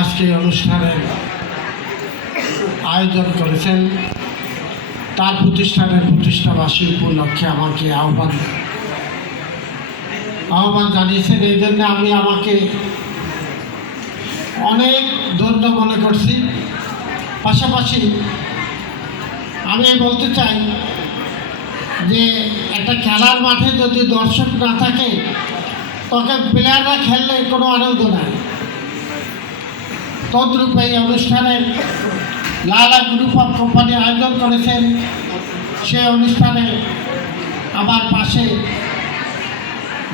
আজকে অনুষ্ঠানের আয়োজন করেছেন, তার প্রতিষ্ঠানের প্রতিষ্ঠাবার্ষিকী উপলক্ষে আমাকে আহ্বান জানিয়েছেন। এই জন্য আমি আমাকে অনেক ধন্য মনে করছি। পাশাপাশি আমি বলতে চাই যে একটা খেলার মাঠে যদি দর্শক না থাকে তখন প্লেয়াররা খেললে কোনো আনন্দ নাই। তদ্রূপ এই অনুষ্ঠানের লালা গ্রুপ অফ কোম্পানি আয়োজন করেছেন। সেই অনুষ্ঠানে আমার পাশে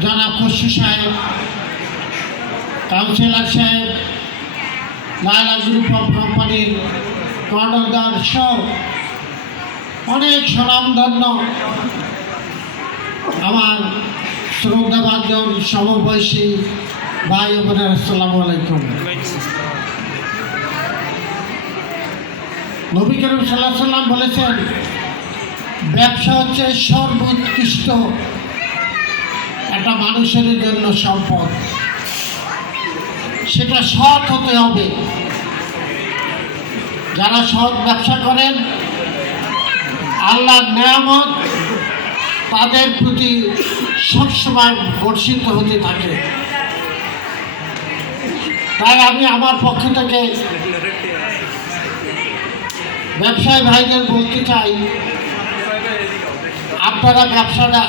জনাব খসরু সাহেব, কাউন্সিলর সাহেব, লালা গ্রুপ অফ কোম্পানির কর্ণধার সহ অনেক স্বনামধন্য আমার শ্রদ্ধাভাজন সমবয়সী ভাই বোনেরা, আসসালামু আলাইকুম। নবী করিম সাল্লাল্লাহু আলাইহি ওয়াসাল্লাম বলেছেন, ব্যবসা হচ্ছে সর্বোৎকৃষ্ট একটা মানুষের জন্য সম্পদ। সেটা সৎ হতে হবে। যারা সৎ ব্যবসা করেন আল্লাহর নেয়ামত তাদের প্রতি সবসময় বর্ষিত হতে থাকে। তাই আমি আমার পক্ষ থেকে ব্যবসায়ী ভাইদের বলতে চাই, আপনারা ব্যবসাটা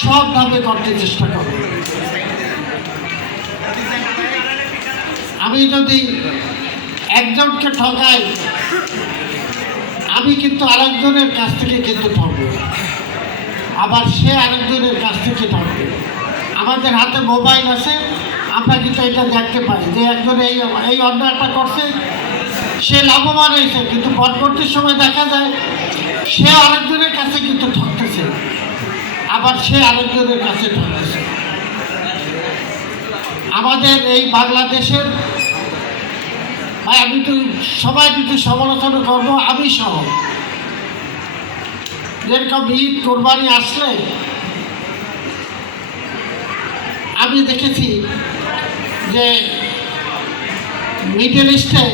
সৎভাবে করতে চেষ্টা করুন। আমি যদি একজনকে ঠকাই, আমি কিন্তু আরেকজনের কাছ থেকে কিন্তু ঠকবো, আবার সে আরেকজনের কাছ থেকে ঠকবে। আমাদের হাতে মোবাইল আছে, আমরা কিন্তু এটা দেখতে পাই যে একজন এই অন্যায়টা করছে, সে লাভবান হয়েছে, কিন্তু পরবর্তী সময় দেখা যায় সে আরেকজনের কাছে কিন্তু ঠকতেছে, আবার সে আরেকজনের কাছে ঠকতেছে। আমাদের এই বাংলাদেশের আমি তো সবাই কিন্তু সমালোচনা করবো, আমি সহ। যেরকম ঈদ কোরবানি আসলে আমি দেখেছি যে মিডল ইস্টে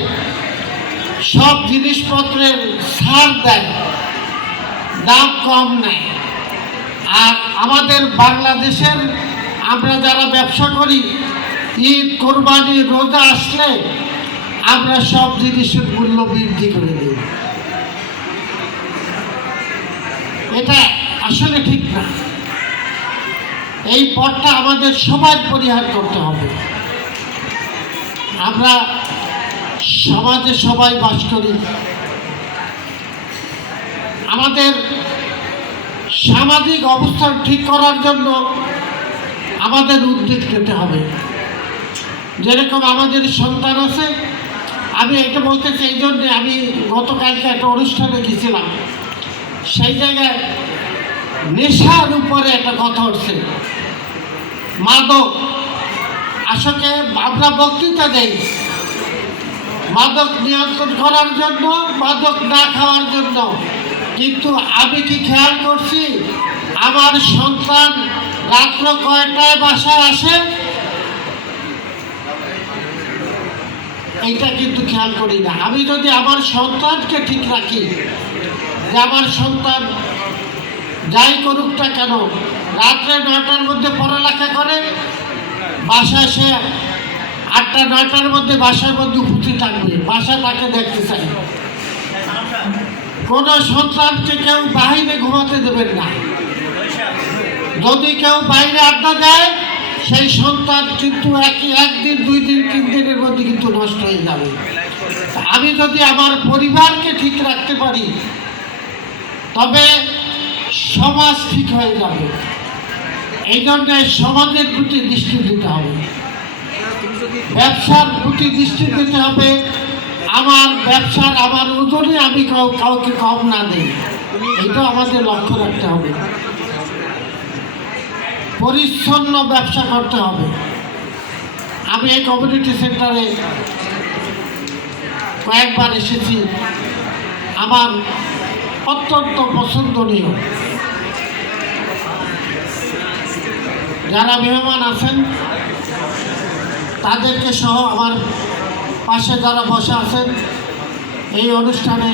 সব জিনিসপত্রের ছাড় দেয়, দাম কম নেয়। আর আমাদের বাংলাদেশের আমরা যারা ব্যবসা করি, ঈদ কোরবানি রোজা আসলে আমরা সব জিনিসের মূল্য বৃদ্ধি করে দিই। এটা আসলে ঠিক না। এই পথটা আমাদের সবাই পরিহার করতে হবে। আমরা সমাজে সবাই বাস করি, আমাদের সামাজিক অবস্থান ঠিক করার জন্য আমাদের উদ্যোগ নিতে হবে। যেরকম আমাদের সন্তান আছে, আমি এটা বলতে চাই, এই জন্যে আমি গতকালকে একটা অনুষ্ঠানে গেছিলাম, সেই জায়গায় নেশার উপরে একটা কথা উঠছে, মাদক। আসলে আমরা বক্তৃতা দেই মাদক নিয়ন্ত্রণ করার জন্য, মাদক না খাওয়ার জন্য, কিন্তু আমি কি খেয়াল করছি আমার সন্তান রাত্র কয়টায় বাসায় আসে? এইটা কিন্তু খেয়াল করি না। আমি যদি আমার সন্তানকে ঠিক রাখি, যে আমার সন্তান যাই করুক না কেন রাত্রে 9টার মধ্যে পড়ালেখা করে, বাসায় সে 8টা 9টার মধ্যে বাসার মধ্যে উপস্থিত থাকবে, বাসা তাকে দেখতে চাই। কোনো সন্তানকে কেউ বাহিরে ঘুমাতে দেবেন না। যদি কেউ বাইরে আড্ডা দেয়, সেই সন্তান কিন্তু একদিন 2 দিন 3 দিনের মধ্যে কিন্তু নষ্ট হয়ে যাবে। আমি যদি আমার পরিবারকে ঠিক রাখতে পারি, তবে সমাজ ঠিক হয়ে যাবে। এই জন্য সমাজের প্রতি দৃষ্টি দিতে হবে, ব্যবসার প্রতি দৃষ্টি দিতে হবে। আমার ব্যবসার আমার ওজনে আমি কাউকে কম না দিই, এটা আমাদের লক্ষ্য রাখতে হবে। পরিচ্ছন্ন ব্যবসা করতে হবে। আমি এই কমিউনিটি সেন্টারে কয়েকবার এসেছি, আমার অত্যন্ত পছন্দনীয়। যারা মেহমান আছেন তাদেরকে সহ আমার পাশে যারা বসে আছেন এই অনুষ্ঠানে